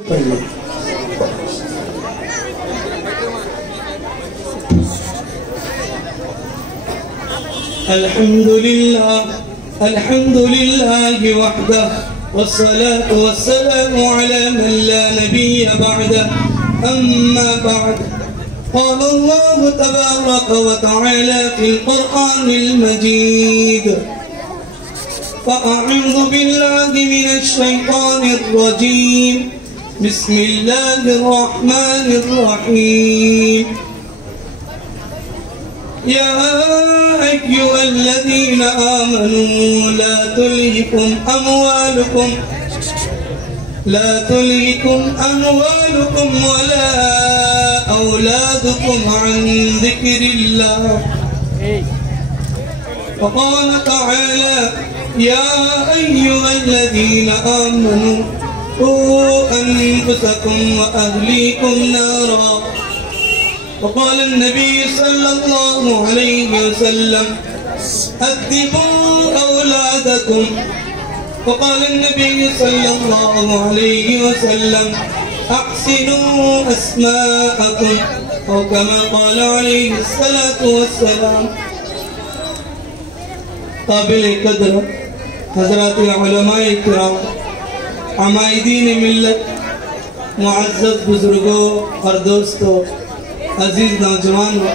الحمد لله وحده والصلاة والسلام على من لا نبي بعده أما بعد قال الله تبارك وتعالى في القرآن المجيد فأعوذ بالله من الشيطان الرجيم بسم الله الرحمن الرحيم يا أيها الذين آمنوا لا تلهكم أموالكم ولا أولادكم عن ذكر الله وقال تعالى يا أيها الذين آمنوا قوا أنفسكم وأهليكم نارا وقال النبي صلى الله عليه وسلم أدبوا أولادكم وقال النبي صلى الله عليه وسلم أحسنوا أسماءكم أو كما قال عليه الصلاة والسلام. قابل قدر حضرات علماء کرام، عمائدین ملت، معزز بزرگوں اور دوستوں، عزیز نوجوانوں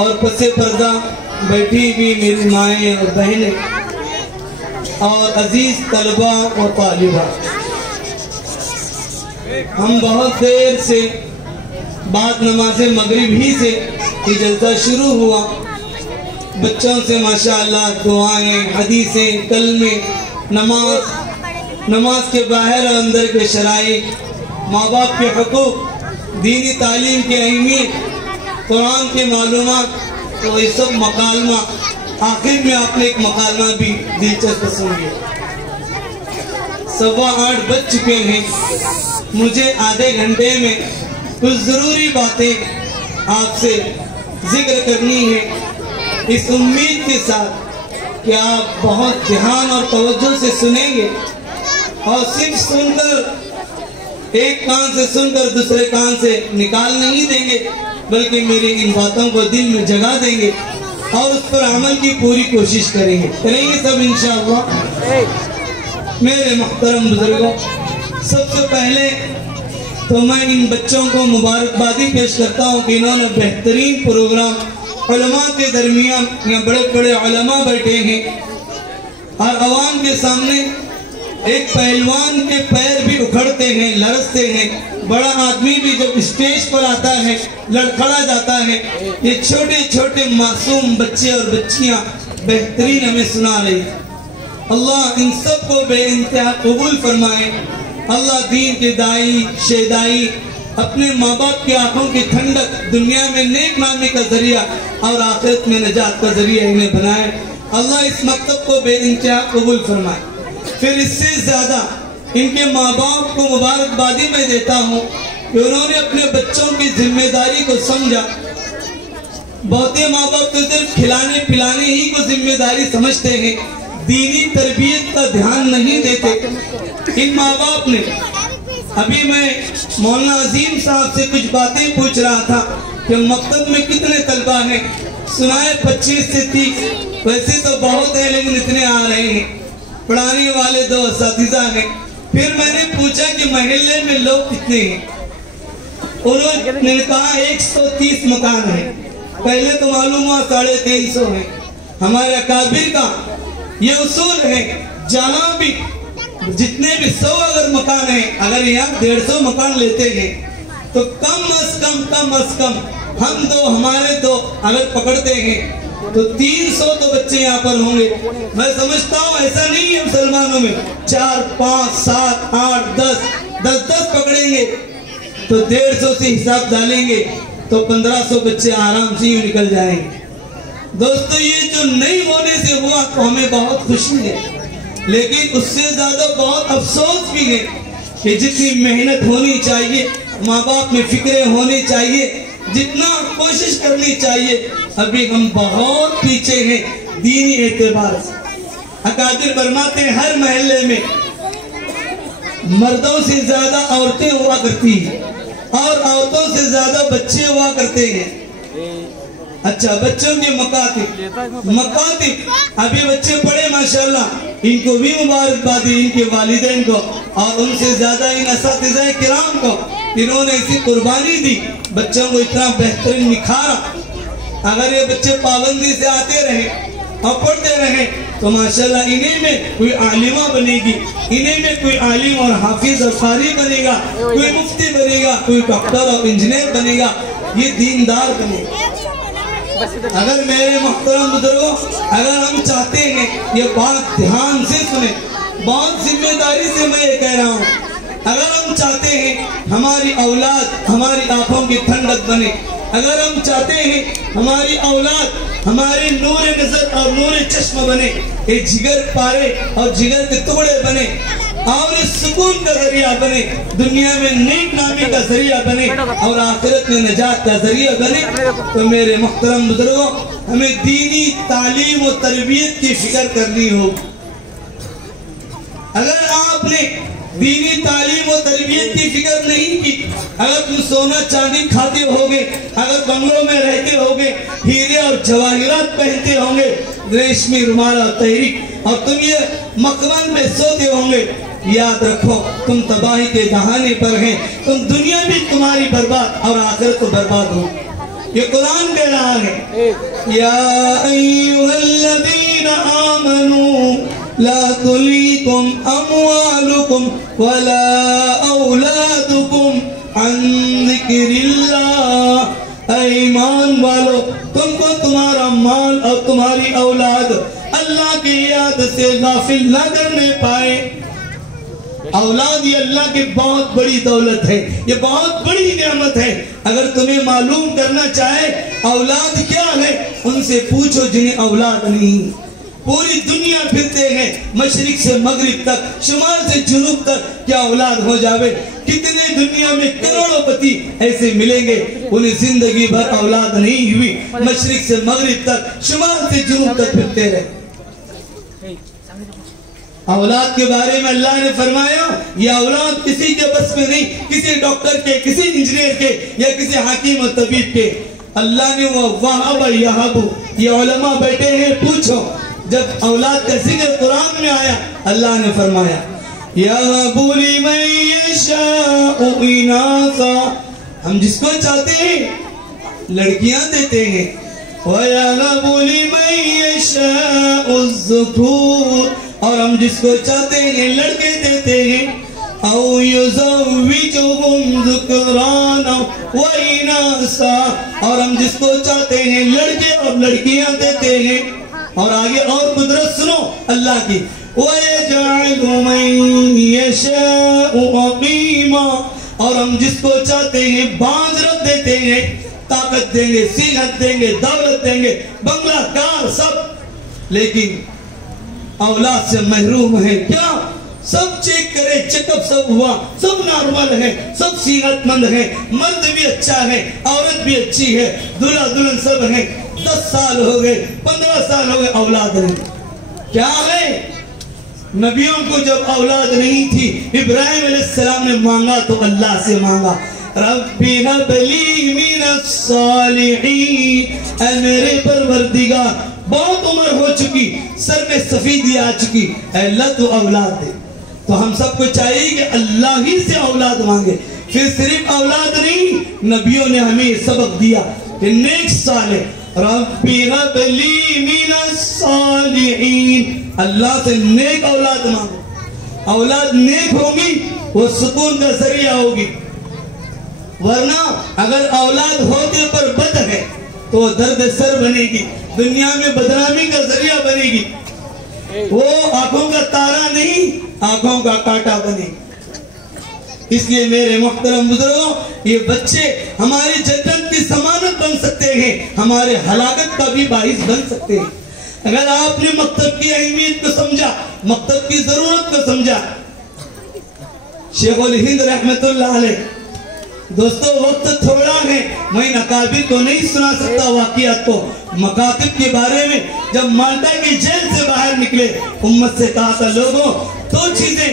اور پس پردہ بیٹھی بھی میری مائیں اور بہنیں اور عزیز طلبہ و طالبات، ہم بہت دیر سے بعد نماز مغرب ہی سے یہ جلسہ شروع ہوا. بچوں سے ماشاءاللہ دعائیں، حدیثیں، کلمے، نماز کے باہر اور اندر کے شرائط، ماں باپ کے حقوق، دینی تعلیم کی اہمیت، قرآن کے معلومات، تو یہ سب مکالمہ. آخر میں آپ نے ایک مکالمہ بھی دلچسپ سنیے. 8:15 بج چکے ہیں. مجھے آدھے گھنٹے میں کچھ ضروری باتیں آپ سے ذکر کرنی ہے، اس امید کے ساتھ کہ آپ بہت دھیان اور توجہ سے سنیں گے اور صرف سن کر ایک کان سے سن کر دوسرے کان سے نکال نہیں دیں گے، بلکہ میری ان باتوں کو دل میں جگا دیں گے اور اس پر عمل کی پوری کوشش کریں گے سب انشاءاللہ. میرے محترم بزرگوں، سب سے پہلے تو میں ان بچوں کو مبارکبادی پیش کرتا ہوں کہ انہوں نے بہترین پروگرام، علماء کے درمیان یہاں بڑے بڑے علماء بیٹھے ہیں اور عوام کے سامنے ایک پہلوان کے پیر بھی اکھڑتے ہیں، لرزتے ہیں. بڑا آدمی بھی جب اسٹیج پر آتا ہے لڑکھڑا جاتا ہے. یہ چھوٹے چھوٹے معصوم بچے اور بچیاں بہترین ہمیں سنا رہی ہیں. اللہ ان سب کو بے انتہا قبول فرمائے. اللہ دین کے دائی شیدائی، اپنے ماں باپ کی آنکھوں کی ٹھنڈک، دنیا میں نیک نامی کا ذریعہ اور آخرت میں نجات کا ذریعہ انہیں بنائے. اللہ اس مکتب کو بے انتہا قبول فرمائے. پھر اس سے زیادہ ان کے ماں باپ کو مبارکبادی میں دیتا ہوں کہ انہوں نے اپنے بچوں کی ذمہ داری کو سمجھا. بہتے ماں باپ تو صرف کھلانے پلانے ہی کو ذمہ داری سمجھتے ہیں، دینی تربیت کا دھیان نہیں دیتے. ان ماں باپ نے، ابھی میں مولانا عظیم صاحب سے کچھ باتیں پوچھ رہا تھا کہ مکتب میں کتنے طلبہ ہیں، سنائے 25 سے 30. ویسے تو بہت ہیں لیکن اتنے آ رہے ہیں. پڑھانے والے 2 اساتذہ ہیں. پھر میں نے پوچھا کہ محلے میں لوگ کتنے ہیں. انہوں نے کہا 130 مکان ہیں. پہلے تو معلوم ہوا 2350 ہیں. ہمارے اکابر کا یہ اصول ہے، جہاں بھی جتنے بھی 100 اگر مکان ہیں، اگر یہاں 150 مکان لیتے ہیں تو کم از کم ہم 2 ہمارے 2 اگر پکڑتے ہیں تو 300 تو بچے یہاں پر ہوں گے. میں سمجھتا ہوں ایسا نہیں ہے مسلمانوں میں 4 5 7 8 10 پکڑیں گے تو 150 سے حساب ڈالیں گے تو 1500 بچے آرام سے یوں نکل جائیں گے. دوستو یہ جو نہیں ہونے سے ہوا تو ہمیں بہت خوشی ہے، لیکن اس سے زیادہ بہت افسوس بھی ہے کہ جتنی محنت ہونی چاہیے، ماں باپ میں فکریں ہونی چاہیے، جتنا کوشش کرنی چاہیے، ابھی ہم بہت پیچھے ہیں دینی اعتبار سے. اکابر فرماتے ہیں ہر محلے میں مردوں سے زیادہ عورتیں ہوا کرتی ہیں اور عورتوں سے زیادہ بچے ہوا کرتے ہیں. اچھا بچوں کے مکاتب ابھی بچے پڑھے ماشاءاللہ، ان کو بھی مبارکبادی ان کے والدین کو اور ان سے زیادہ ان اساتذہ کرام کو، انہوں نے ایسی قربانی دی، بچوں کو اتنا بہترین نکھارا. اگر یہ بچے پابندی سے آتے رہے اور پڑھتے رہے تو ماشاءاللہ انہیں میں کوئی عالمہ بنے گی، انہیں میں کوئی عالم اور حافظ اور قاری بنے گا، کوئی مفتی بنے گا، کوئی ڈاکٹر اور انجینئر بنے گا، یہ دیندار بنے گا. اگر میرے محترم بزرگوں، اگر ہم چاہتے ہیں، یہ بات دھیان سے سنیں، بہت ذمہ داری سے میں یہ کہہ رہا ہوں، اگر ہم چاہتے ہیں ہماری اولاد ہماری آنکھوں کی ٹھنڈک بنے، اگر ہم چاہتے ہیں ہماری اولاد ہماری نور نظر اور نور چشم بنے، یہ جگر پارے اور جگر کے ٹکڑے بنے اور اس سکون کا ذریعہ بنے، دنیا میں نیک نامی کا ذریعہ بنے اور آخرت میں نجات کا ذریعہ بنے، تو میرے محترم بزرگوں ہمیں دینی تعلیم و تربیت کی فکر کرنی ہوگی. اگر آپ نے دینی تعلیم و تربیت کی فکر نہیں کی، اگر تم سونا چاندی کھاتے ہوگے، اگر بنگلوں میں رہتے ہوگے، ہیرے اور جواہرات پہنتے ہوں گے، ریشمی رومال اور تحریک، اور تم یہ مکمل میں سوتے ہوں گے، یاد رکھو تم تباہی کے دہانے پر ہیں، تم دنیا بھی تمہاری برباد اور آخرت برباد ہو. یہ قرآن کہہ رہا ہے یا ایھا الذین آمنوا لا تلہکم اموالکم ولا اولادکم عن ذکر اللہ. اے ایمان والو، تم کو تمہارا مال اور تمہاری اولاد اللہ کی یاد سے غافل نہ کرنے پائے. اولاد یہ اللہ کی بہت بڑی دولت ہے، یہ بہت بڑی نعمت ہے. اگر تمہیں معلوم کرنا چاہے اولاد کیا ہے، ان سے پوچھو جنہیں اولاد نہیں. پوری دنیا پھرتے ہیں، مشرق سے مغرب تک، شمال سے جنوب تک، کیا اولاد ہو جاوے. کتنے دنیا میں کروڑوں پتی ایسے ملیں گے انہیں زندگی بھر اولاد نہیں ہوئی، مشرق سے مغرب تک، شمال سے جنوب تک پھرتے رہے. اولاد کے بارے میں اللہ نے فرمایا یہ اولاد کسی کے بس میں نہیں، کسی ڈاکٹر کے، کسی انجینئر کے یا کسی حکیم و طبیب کے. اللہ نے وہ وَهَبَ يَهَبُ، یہ علماء بیٹھے ہیں، پوچھو جب اولاد کا ذکر قرآن میں آیا اللہ نے فرمایا يَهَبُ لِمَن يَشَاءُ إِنَاثًا، ہم جس کو چاہتے ہیں لڑکیاں دیتے ہیں. وَيَهَبُ لِمَن يَشَاءُ الذُّكُورَ، اور ہم جس کو چاہتے ہیں لڑکے دیتے ہیں. او یزوجہم ذکرانا واناسا، اور ہم جس کو چاہتے ہیں لڑکے اور لڑکیاں دیتے ہیں. اور آگے اور قدرت سنو اللہ کی وَيَجْعَلُ مَن يَشَاءُ عَقِيمًا، اور ہم جس کو چاہتے ہیں باندھ رکھ دیتے ہیں، طاقت دیں گے، صحت دیں گے، دولت دیں گے، بنگلہ کار سب، لیکن اولاد سے محروم ہے. کیا سب چیک کرے، چیک اپ سب ہوا، سب نارمل ہے، سب صحت مند ہے، مرد بھی اچھا ہے، عورت بھی اچھی ہے، دلہا دلہن سب ہیں، 10 سال ہو گئے، 15 سال ہو گئے، اولاد نہیں. کیا ہے؟ نبیوں کو جب اولاد نہیں تھی ابراہیم علیہ السلام نے مانگا تو اللہ سے مانگا ربی ہب لی من الصالحین، اے میرے پروردگار بہت عمر ہو چکی، سر میں سفیدی آ چکی، اے اللہ تو اولاد دے. تو ہم سب کو چاہیے کہ اللہ ہی سے اولاد مانگے. پھر صرف اولاد نہیں، نبیوں نے ہمیں سبق دیا کہ نیک صالح ربی ہب لی من الصالحین، اللہ سے نیک اولاد مانگو. اولاد نیک ہوگی وہ سکون کا ذریعہ ہوگی، ورنہ اگر اولاد ہوتے پر بد ہے تو درد سر بنے گی، دنیا میں بدنامی کا ذریعہ بنے گی. وہ آنکھوں کا تارا نہیں، آنکھوں کا کانٹا بنے گی. اس لیے میرے محترم بزرگوں، یہ بچے ہماری جنت کی ضمانت بن سکتے ہیں، ہمارے ہلاکت کا بھی باعث بن سکتے ہیں. اگر آپ نے مکتب کی اہمیت کو سمجھا، مکتب کی ضرورت کو سمجھا. شیخ الہند رحمت اللہ علیہ، دوستو وقت تھوڑا ہے، میں اکابر کو نہیں سنا سکتا واقعات کو. مکاتب کے بارے میں جب مالٹا کی جیل سے باہر نکلے، امت سے کہا تھا لوگوں دو چیزیں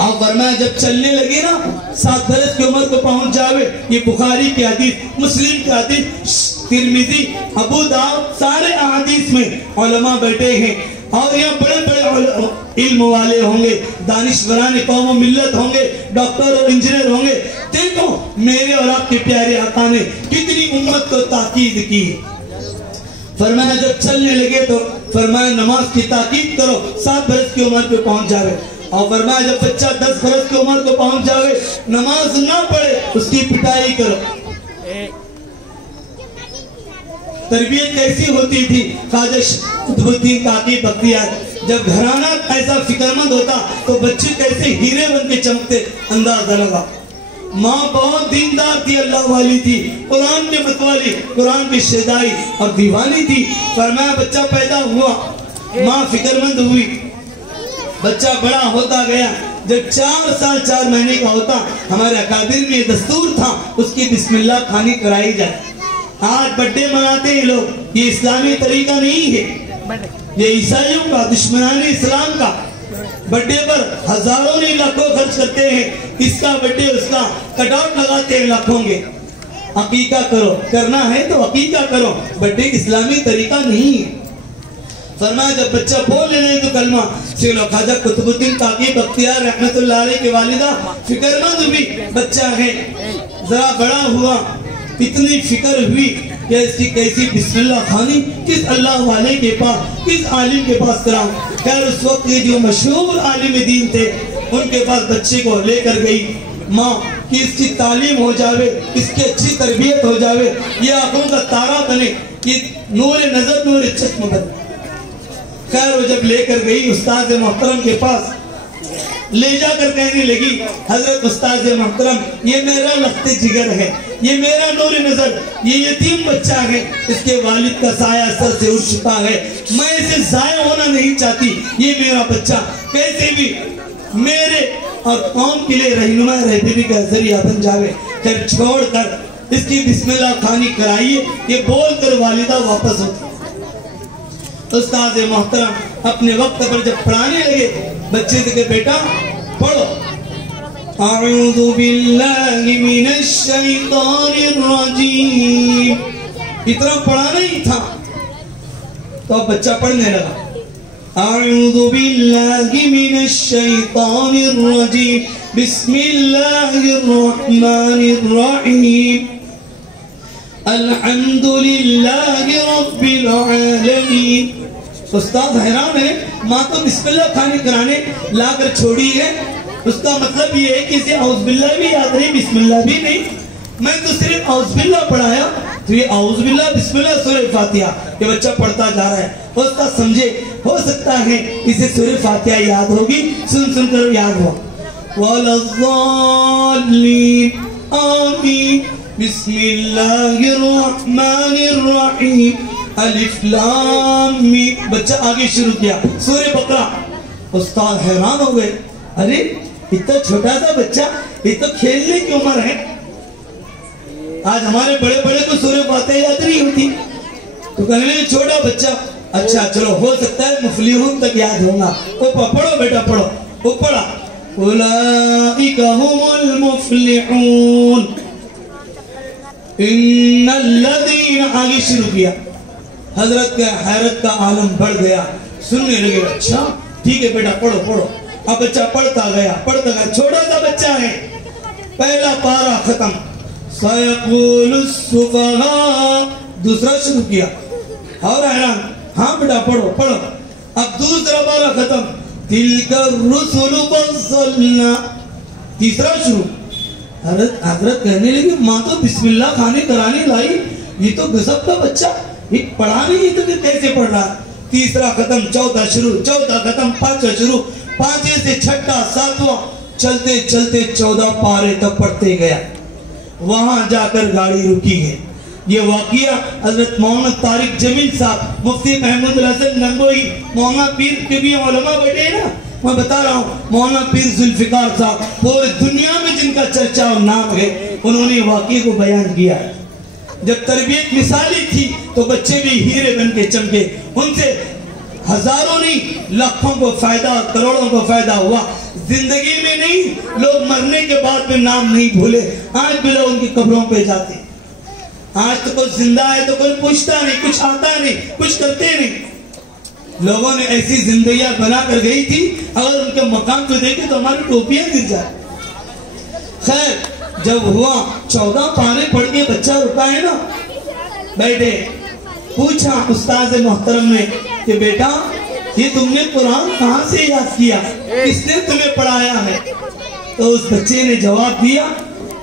آپ فرمایا جب چلنے لگے نا 7 برس کی عمر کو پہنچ جاوے. یہ بخاری کی حدیث، مسلم کی حدیث، ترمذی، ابو داؤد، سارے احادیث میں علماء بیٹھے ہیں اور یہاں بڑے بڑے علم والے ہوں گے، دانشوران قوم و ملت ہوں گے، ڈاکٹر اور انجینئر ہوں گے. دیکھو میرے اور آپ کے پیارے آقا نے کتنی امت کو تاکید کی. فرمایا جب چلنے لگے تو فرمایا نماز کی تاکید کرو 7 برس کی عمر پہ پہنچ جاوے. اور فرمایا جب بچہ 10 برس کی عمر کو پہنچ جاوے نماز نہ پڑھے اس کی پٹائی کرو. تربیت کیسی ہوتی تھی خواجہ قطب الدین کاکی بختیار. جب گھرانہ ایسا فکر مند ہوتا تو بچے کیسے ہیرے بن کے چمکتے اندازہ لگا. ماں بہت دیندار تھی، اللہ والی تھی، قرآن کے متوالی، قرآن کی شیدائی اور دیوانی تھی. فرمایا بچہ پیدا ہوا، ماں فکر مند ہوئی، بچہ بڑا ہوتا گیا. جب 4 سال 4 مہینے کا ہوتا ہمارے اکابر میں دستور تھا اس کی بسم اللہ کھانی کرائی جائے. آج بڑھے مناتے ہیں لوگ، یہ اسلامی طریقہ نہیں ہے، یہ عیسائیوں کا، دشمنان اسلام کا. بڑھے پر ہزاروں نہیں لاکھوں خرچ کرتے ہیں، اس کا بڑھے اس کا کٹ آؤٹ لگاتے ہیں لاکھوں کے. عقیقہ کرو، کرنا ہے تو عقیقہ کرو، بڑھے اسلامی طریقہ نہیں ہے. فرمایا جب بچہ بول لے تو کلمہ سیلو. خواجہ قطب الدین کاکی بختیار رحمت اللہ علیہ کی والدہ فکر مند ہوئی، بچہ ہے، ذرا بڑا ہوا، اتنی فکر ہوئی کہ اس کی کیسی بسم اللہ خانی کس اللہ والے کے پاس، کس عالم کے پاس کراؤں. خیر اس وقت یہ جو مشہور عالم دین تھے ان کے پاس بچے کو لے کر گئی ماں کہ اس کی تعلیم ہو جاوے، اس کی اچھی تربیت ہو جاوے، یہ آنکھوں کا تارا بنے، یہ نور نظر نور چشم بنے. خیر وہ جب لے کر گئی استاد محترم کے پاس، لے جا کر کہنے لگی حضرت استاد محترم یہ میرا لخت جگر ہے، یہ میرا نور نظر، یہ یتیم بچہ ہے، اس کے والد کا سایہ سر سے اٹھ چکا ہے، میں اسے ضائع ہونا نہیں چاہتی. یہ میرا بچہ کیسے بھی میرے اور قوم کے لیے رہنما رہبری کا ذریعہ بن جاوے. پھر چھوڑ کر اس کی بسم اللہ خوانی کرائیے، یہ بول کر والدہ واپس ہوتی. استاد محترم اپنے وقت پر جب پڑھانے لگے بچے سے کہ بیٹا پڑھو اعوذ باللہ من الشیطان الرجیم، اتنا پڑھانا ہی تھا تو اب بچہ پڑھنے لگا. اعوذ باللہ من الشیطان الرجیم بسم اللہ الرحمن الرحیم الحمدللہ رب العالمین. استاد حیران ہے، ماں تو بسم اللہ کھانے کرانے لا کر چھوڑی ہے، اس کا مطلب یہ ہے کہ اسے اعوذ باللہ بھی یاد نہیں، بسم اللہ بھی نہیں. میں تو صرف اعوذ باللہ پڑھایا تو یہ اعوذ باللہ بسم اللہ سورہ فاتحہ یہ بچہ پڑھتا جا رہا ہے. استاد سمجھے ہو سکتا ہے اسے سورہ فاتحہ یاد ہوگی، سن سن کر یاد ہوا. وَلَا الضَّالِّينَ آمین بسم اللہ الرحمن الرحیم الف لام میم. بچہ آگے شروع کیا سورہ بقرہ. استاد حیران ہو گئے، ارے اتنا چھوٹا سا بچہ، یہ تو کھیلنے کی عمر ہے. آج ہمارے بڑے بڑے کو سورہ فاتحہ یاد نہیں ہوتی تو کہنے لگے چھوٹا بچہ، اچھا چلو ہو سکتا ہے مفلحون تک یاد ہوگا. پڑھو بیٹا پڑھو. وہ پڑھا اولئک هم المفلحون ان الذین. آگے شروع کیا. حضرت کا حیرت کا عالم بڑھ گیا، سننے لگے اچھا ٹھیک ہے بیٹا پڑھو پڑھو. اب بچہ پڑھتا گیا پڑھتا گیا، چھوٹا سا بچہ ہے، پہلا پارہ ختم. سیقول السفہاء. دوسرا شروع کیا اور حیران، ہاں بیٹا پڑھو پڑھو. اب دوسرا پارہ ختم. تلک الرسل فضلنا. تیسرا شروع. حضرت کہنے لگی ماں تو بسم اللہ کھانے کرانے لائی، یہ تو غضب کا بچہ، یہ پڑھا نہیں تو کیسے پڑھ رہا. تیسرا ختم، چوتھا شروع، چوتھا ختم، پانچواں شروع، پانچویں سے چھٹا ساتواں، چلتے چلتے 14 پارے تک پڑھتے گیا. وہاں جا کر گاڑی رکی ہے. یہ واقعہ حضرت مولانا طارق جمیل صاحب، مفتی محمود الحسن ننگوئی، مولانا پیر کے بھی علماء بیٹھے ہیں نا، میں بتا رہا ہوں مولانا پیر ذوالفقار صاحب پورے دنیا میں جن کا چرچا اور نام ہے، انہوں نے واقعے کو بیان کیا ہے. جب تربیت مثالی تھی تو بچے بھی ہیرے بن کے چمکے. ان سے ہزاروں نہیں لاکھوں کو فائدہ کروڑوں کو فائدہ ہوا. زندگی میں نہیں, لوگ مرنے کے بعد بھی نام نہیں بھولے. آج بھی لوگ ان کی قبروں پہ جاتے. آج تو کوئی زندہ ہے تو کوئی پوچھتا نہیں, کچھ آتا نہیں, کچھ کرتے نہیں. لوگوں نے ایسی زندگیاں بنا کر گئی تھی, اگر ان کے مقام کو دیکھے تو ہماری ٹوپیاں گر جائیں. خیر, جب ہوا 14 پارے پڑھ کے بچہ رکا ہے نا, بیٹھے, پوچھا استاد محترم نے کہ بیٹا یہ تم نے قرآن کہاں سے یاد کیا, کس نے تمہیں پڑھایا ہے؟ تو اس بچے نے جواب دیا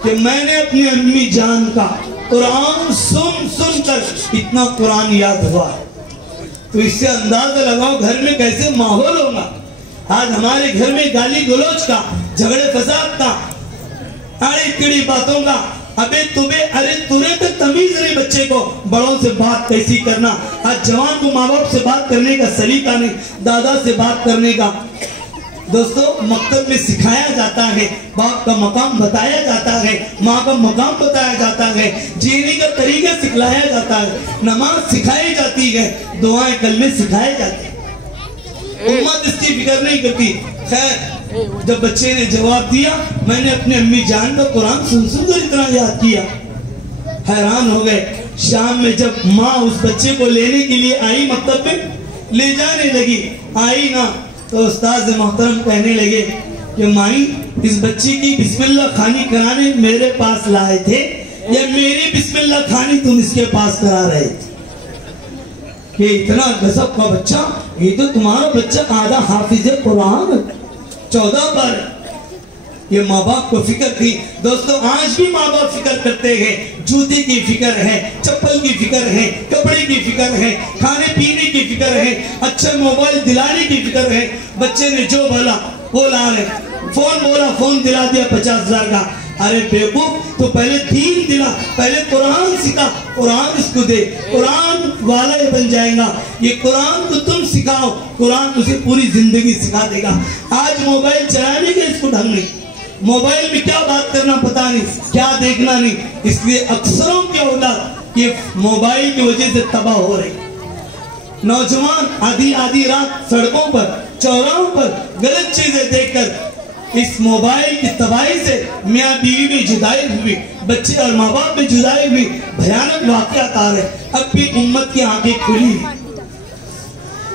کہ میں نے اپنی امی جان کا قرآن سن کر اتنا قرآن یاد ہوا. تو اس سے اندازہ لگاؤ گھر میں کیسے ماحول ہوگا. آج ہمارے گھر میں گالی گلوچ کا, جھگڑے فساد کا, آڑی کڑی باتوں کا, ابے تمہیں ارے تورے تک تمیز نہیں بچے کو بڑوں سے بات کیسی کرنا. آج جوان کو ماں باپ سے بات کرنے کا سلیقہ نہیں, دادا سے بات کرنے کا. دوستو, مکتب میں سکھایا جاتا ہے, باپ کا مقام بتایا جاتا ہے, ماں کا مقام بتایا جاتا ہے, جینے کا طریقہ سکھلایا جاتا ہے, نماز سکھائی جاتی ہے, دعائیں کلمے سکھائے جاتے ہیں. امت اس کی فکر نہیں کرتی. خیر, جب بچے نے جواب دیا میں نے اپنے امی جان کا قرآن سن کر اتنا یاد کیا, حیران ہو گئے. شام میں جب ماں اس بچے کو لینے کے لیے آئی, مکتب میں لے جانے لگی, آئی نا تو استاد محترم کہنے لگے کہ مائی اس بچی کی بسم اللہ خوانی کرانے میرے پاس لائے تھے یا میری بسم اللہ خوانی تم اس کے پاس کرا رہے تھے؟ کہ اتنا غضب کا بچہ, یہ تو تمہارا بچہ آدھا حافظ قرآن 14 پر. یہ ماں باپ کو فکر تھی. دوستو, آج بھی ماں باپ فکر کرتے ہیں. جوتے کی فکر ہے, چپل کی فکر ہے, کپڑے کی فکر ہے, کھانے پینے کی فکر ہے, اچھا موبائل دلانے کی فکر ہے. بچے نے جو بولا وہ لا لے, فون بولا فون دلا دیا 50,000 کا. ارے بیوقوف, تو پہلے دین دلا, پہلے قرآن سکھا, قرآن اس کو دے, قرآن والا یہ بن جائے گا. یہ قرآن کو تم سکھاؤ, قرآن اسے پوری زندگی سکھا دے گا. آج موبائل چلانے کا اس کو ڈھنگ نہیں, موبائل میں کیا بات کرنا پتا نہیں, کیا دیکھنا نہیں. اس لیے اکثروں کی اولاد یہ موبائل کی وجہ سے تباہ ہو رہی. نوجوان آدھی رات سڑکوں پر, چوراہوں پر غلط چیزیں دیکھ کر اس موبائل کی تباہی سے میاں بیوی میں جدائی ہوئی, بچے اور ماں باپ میں جدائی ہوئی, بھیانک واقعات آ رہے. اب بھی امت کی آنکھیں کھلی.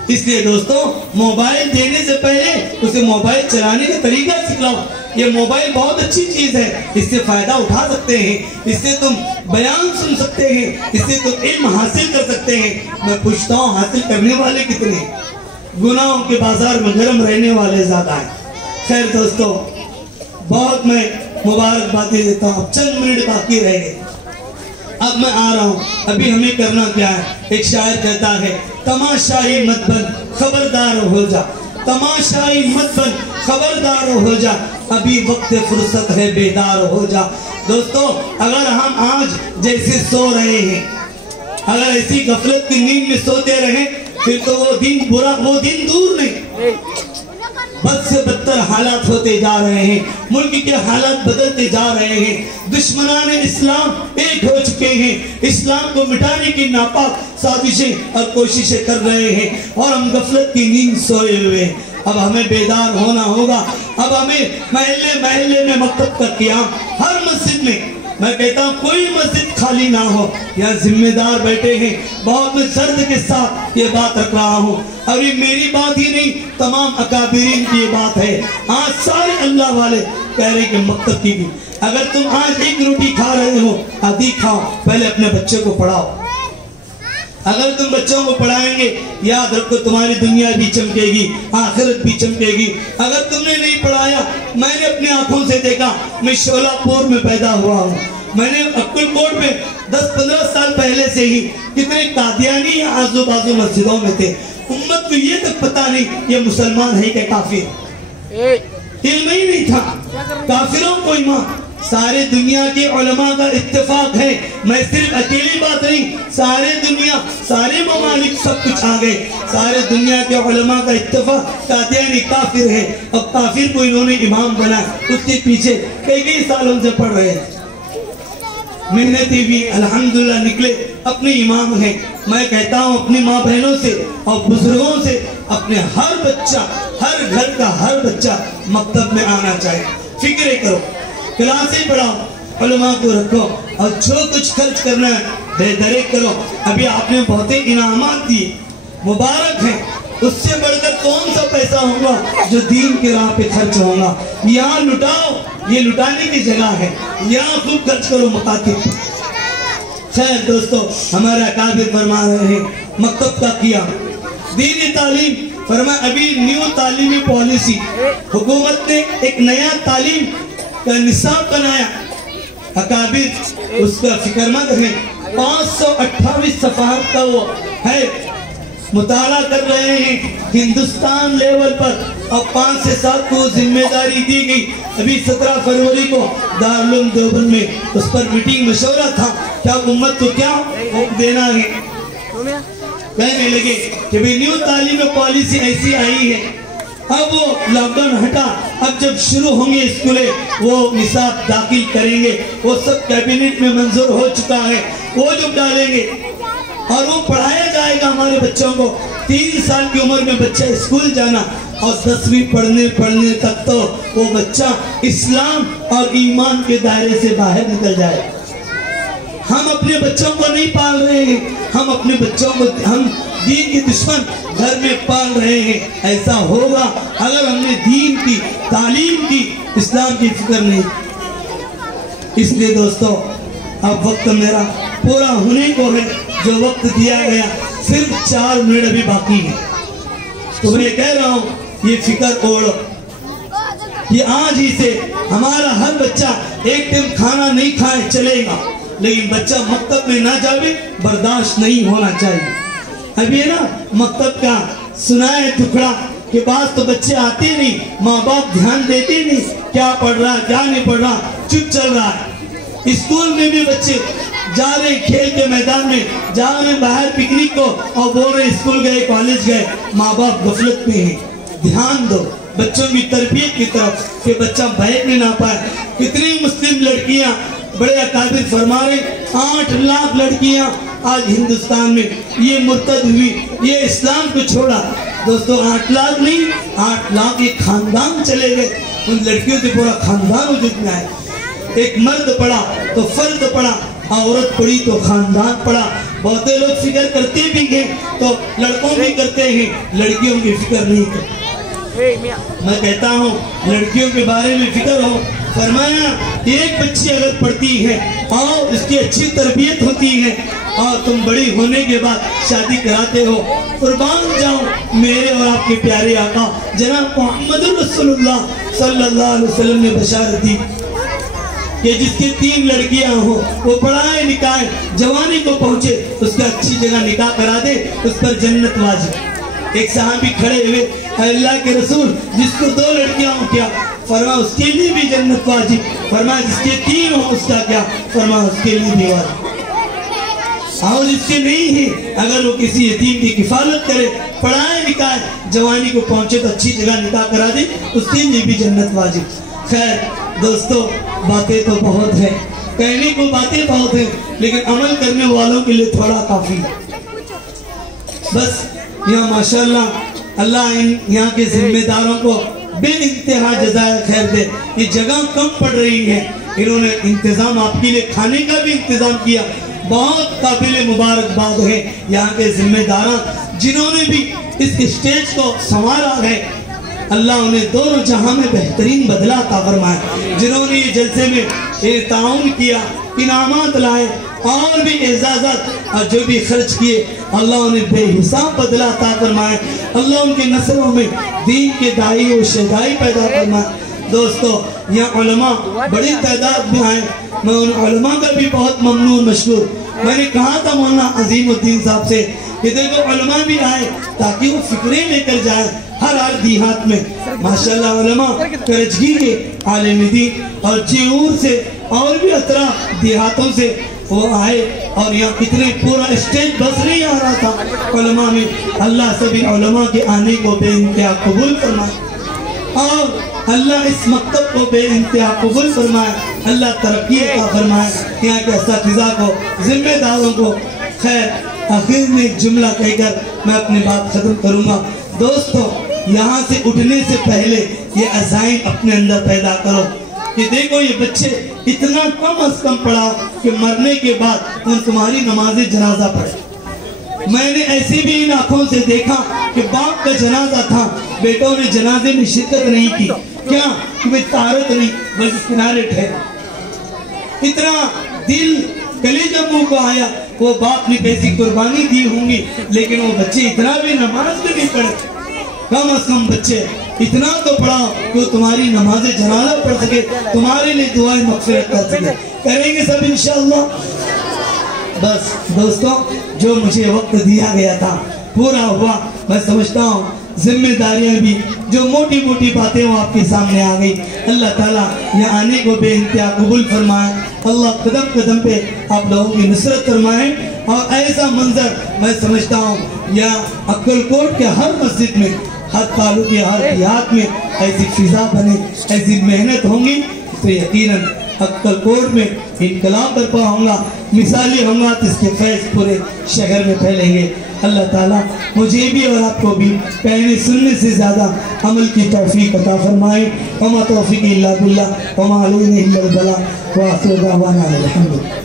اس لیے دوستو, موبائل دینے سے پہلے اسے موبائل چلانے کا طریقہ سکھلاؤ. یہ موبائل بہت اچھی چیز ہے, اس سے فائدہ اٹھا سکتے ہیں, اس سے تم بیان سن سکتے ہیں, اس سے تم علم حاصل کر سکتے ہیں. میں پوچھتا ہوں حاصل کرنے والے کتنے؟ گناہوں کے بازار میں گرم رہنے والے زیادہ ہیں. خیر دوستو, بہت میں مبارکبادی دیتا ہوں. اب چند منٹ باقی رہ گئے, اب میں آ رہا ہوں. ابھی ہمیں کرنا کیا ہے؟ ایک شاعر کہتا ہے تماشائی مت بن خبردار ہو جا, تماشائی مت بن خبردار ہو جا, ابھی وقت فرصت ہے بیدار ہو جا. دوستو, اگر ہم آج جیسے سو رہے ہیں, اگر ایسی غفلت کی نیند میں سوتے رہیں, پھر تو وہ دن برا, وہ دن دور نہیں. بد سے بدتر حالات ہوتے جا رہے ہیں, ملک کے حالات بدلتے جا رہے ہیں. دشمنان اسلام ایک ہو چکے ہیں, اسلام کو مٹانے کی ناپاک سازشیں اور کوششیں کر رہے ہیں, اور ہم غفلت کی نیند سوئے ہوئے ہیں. اب ہمیں بیدار ہونا ہوگا. اب ہمیں محلے میں مکتب کا قیام, ہر مسجد میں. میں کہتا ہوں کوئی مسجد خالی نہ ہو. یہاں ذمہ دار بیٹھے ہیں, بہت میں درد کے ساتھ یہ بات رکھ رہا ہوں, اور یہ میری بات ہی نہیں, تمام اکابرین کی یہ بات ہے. آج سارے اللہ والے کہہ رہے ہیں کہ مکتب کی بھی, اگر تم آج ایک روٹی کھا رہے ہو, آدھی کھاؤ, پہلے اپنے بچے کو پڑھاؤ. اگر تم بچوں کو پڑھائیں گے, یاد رکھو تمہاری دنیا بھی چمکے گی, آخرت بھی چمکے گی. اگر تم نے نہیں پڑھایا, میں نے اپنی آنکھوں سے دیکھا, میں شولہ پور میں پیدا ہوا ہوں, میں نے اکل کوٹ میں 10-15 سال پہلے سے ہی کتنے قادیانی یا آزو بازو مسجدوں میں تھے. امت کو یہ تک پتا نہیں یہ مسلمان ہے کہ کافر, علم ہی نہیں تھا. کافروں کو ایمان. سارے دنیا کے علماء کا اتفاق ہے, میں صرف اکیلی بات نہیں, سارے دنیا, سارے ممالک سب کچھ آ گئے. سارے دنیا کے علماء کا اتفاق قادیانی کافر ہے. اب کافر کو انہوں نے امام بنا, اس کے پیچھے کئی سالوں سے پڑھ رہے ہیں. محنتی بھی الحمدللہ نکلے, اپنے امام ہیں. میں کہتا ہوں اپنی ماں بہنوں سے اور بزرگوں سے اپنے ہر بچہ، ہر گھر کا ہر بچہ مکتب میں آنا چاہیے. فکریں کرو، کلاسیں پڑھاؤ، علماء کو رکھو، اور جو کچھ خرچ کرنا ہے بے درے کرو. ابھی آپ نے بہت انعامات دیے، مبارک ہیں. اس سے بڑھ کر کون سا پیسہ ہوگا جو دین کے راہ پہ خرچ ہوگا؟ یہاں لٹاؤ، یہ لٹانے کی جگہ ہے، یہاں خوب خرچ کرو مکاتب. خیر دوستو، ہمارا اکابر فرما رہے ہیں مکتب کا کیا دینی تعلیم. فرما ابھی نیو تعلیمی پالیسی، حکومت نے ایک نیا تعلیم کا نصاب بنایا. اکابر اس کا فکر مند ہے. 528 صفحات کا وہ ہے، مطالعہ کر رہے ہیں ہندوستان لیول پر. اور 5 سے 7 کو ذمہ داری دی گئی. ابھی 17 فروری کو دارالعلوم دیوبند میں اس پر میٹنگ مشورہ تھا، کیا امت کو کیا حکم دینا ہے. کہنے لگے کہ بھی نیو تعلیمی پالیسی ایسی آئی ہے، اب وہ لاک ڈاؤن ہٹا، اب جب شروع ہوں گے اسکولیں وہ نصاب داخل کریں گے. وہ سب کیبنٹ میں منظور ہو چکا ہے، وہ جو ڈالیں گے اور وہ پڑھایا جائے گا ہمارے بچوں کو. 3 سال کی عمر میں بچہ اسکول جانا، اور 10ویں پڑھنے تک تو وہ بچہ اسلام اور ایمان کے دائرے سے باہر نکل جائے. ہم اپنے بچوں کو نہیں پال رہے ہیں، ہم اپنے بچوں کو ہم دین کے دشمن گھر میں پال رہے ہیں. ایسا ہوگا اگر ہم نے دین کی تعلیم کی، اسلام کی فکر نہیں. اس لیے دوستو اب وقت میرا پورا ہونے کو ہے. جو وقت دیا گیا صرف 4 منٹ ابھی باقی ہے. تو میں کہہ رہا ہوں یہ فکر اوڑو کہ آج ہی سے ہمارا ہر بچہ ایک ٹائم کھانا نہیں کھائے چلے گا، لیکن بچہ مکتب میں نہ جاوے برداشت نہیں ہونا چاہیے. اب یہ نا مکتب کا سنا ہے ٹکڑا کہ بعض تو بچے آتے نہیں، ماں باپ دھیان دیتے نہیں، کیا پڑھ رہا کیا نہیں پڑھ رہا، چپ چل رہا ہے. اسکول میں بھی بچے جا رہے کھیل کے میدان میں، جا رہے باہر پکنک کو اور بول رہے اسکول گئے کالج گئے. ماں باپ غفلت میں ہیں. دھیان دو بچوں کی تربیت کی طرف کہ بچہ بیٹھ نہ پائے. کتنی مسلم لڑکیاں بڑے اکابر فرما رہے 8 لاکھ لڑکیاں آج ہندوستان میں یہ مرتد ہوئی، یہ اسلام کو چھوڑا. دوستو 8 لاکھ نہیں، 8 لاکھ ایک خاندان چلے گئے. ان لڑکیوں سے پورا خاندان وجود میں آئے. ایک مرد پڑا تو فرد پڑا، عورت پڑی تو خاندان پڑا. بہت لوگ فکر کرتے بھی ہیں تو لڑکوں بھی کرتے ہیں، لڑکیوں کی فکر نہیں کرتے. میں کہتا ہوں لڑکیوں کے بارے میں فکر ہو. فرمایا ایک بچی اگر پڑھتی ہے اور اس کی اچھی تربیت ہوتی ہے اور تم بڑی ہونے کے بعد شادی کراتے ہو، قربان جاؤں میرے اور آپ کے پیارے آقا جناب محمد رسول اللہ صلی اللہ علیہ وسلم نے بشارت دی کہ جس کی 3 لڑکیاں ہوں وہ پڑھائے نکاح جوانی کو پہنچے، اس کا اچھی جگہ نکاح کرا دے، اس پر جنت واجب. ایک صحابی کھڑے ہوئے، اللہ کے رسول جس کو 2 لڑکیاں ہوں کیا؟ فرما اس کے لیے بھی جنت واجب. فرما جس کے 3 ہوں اس کا کیا؟ فرما اس کے لیے بھی واجب. اور جس کے نہیں ہے اگر وہ کسی یتیم کی کفالت کرے، پڑھائے نکاح جوانی کو پہنچے تو اچھی جگہ نکاح کرا دے، اس کے لیے بھی جنت واجب. خیر دوستو باتیں تو بہت ہیں، کہنے کو باتیں بہت ہیں، لیکن عمل کرنے والوں کے لیے تھوڑا کافی ہے. بس یہاں ماشاءاللہ اللہ یہاں کے ذمہ داروں کو بے انتہا جزائے خیر دے. یہ جگہ کم پڑ رہی ہے، انہوں نے انتظام آپ کے لیے کھانے کا بھی انتظام کیا. بہت قابل مبارکباد ہے یہاں کے ذمہ داران جنہوں نے بھی اس اسٹیج کو سنوارا ہے. اللہ انہیں دونوں جہاں میں بہترین بدلہ عطا فرمائے. جنہوں نے یہ جلسے میں تعاون کیا، انعامات لائے اور بھی اعزازات اور جو بھی خرچ کیے، اللہ انہیں بے حساب بدلہ عطا فرمائے. اللہ ان کے نسلوں میں دین کے دائی و شہدائی پیدا فرمائے. دوستو یہاں علماء بڑی تعداد میں آئے، میں ان علماء کا بھی بہت ممنون مشکور. میں نے کہا تھا مولانا عظیم الدین صاحب سے کہ دیکھو علماء بھی آئے تاکہ وہ فکریں لے کر جائیں ہر دیہات میں. ماشاءاللہ علماء کرجگی کے عالم دین اور جیور سے اور بھی اطراف دیہاتوں سے وہ آئے اور یہاں کتنے پورا اسٹیج بس نہیں آ رہا تھا علماء میں. اللہ سبھی علماء کے آنے کو بے انتہا قبول فرمائے اور اللہ اس مکتب کو بے انتہا قبول فرمائے. اللہ ترقی عطا فرمائے. یہاں کے اساتذہ کو، ذمہ داروں کو خیر آخر میں ایک جملہ کہہ کر میں اپنی بات ختم کروں گا. دوستو یہاں سے اٹھنے سے پہلے یہ عزائم اپنے اندر پیدا کرو کہ دیکھو یہ بچے اتنا کم از کم پڑھا کہ مرنے کے بعد ان تمہاری نماز جنازہ پڑھے. میں نے ایسی بھی ان آنکھوں سے دیکھا کہ باپ کا جنازہ تھا, بیٹوں نے جنازے میں شرکت نہیں کی. کیا کہ وہ طہارت نہیں, بس کنارے ٹھہرے. اتنا دل کلیجہ منہ کو آیا. وہ باپ نے پیسی قربانی دی ہوں گی لیکن وہ بچے اتنا بھی نماز بھی نہیں پڑھے. کم از کم بچے اتنا تو پڑھاؤ کہ وہ تمہاری نماز جنازہ پڑھ سکے, تمہارے لیے دعائیں مغفرت کر سکے. کریں گے سب انشاءاللہ. بس دوستوں جو مجھے وقت دیا گیا تھا پورا ہوا. میں سمجھتا ہوں ذمہ داریاں بھی جو موٹی موٹی باتیں وہ آپ کے سامنے آ گئی. اللہ تعالیٰ یہاں آنے کو بے انتہا قبول فرمائے. اللہ قدم قدم پہ آپ لوگوں کی نصرت فرمائے. اور ایسا منظر میں سمجھتا ہوں یہاں عقل کوٹ کے ہر مسجد میں, ہر تعلقے, ہر دیہات میں ایسی فضا بنے, ایسی محنت ہوں گی تو یقیناً عقل کوٹ میں انقلاب برپا ہوں گا, مثالی ہوں گا, تو اس کے فیض پورے شہر میں پھیلیں گے. اللہ تعالیٰ مجھے بھی اور آپ کو بھی کہنے سننے سے زیادہ عمل کی توفیق عطا فرمائے. وما توفیق الا باللہ وما علینا الا البلاغ وآخر دعوانا الحمدللہ.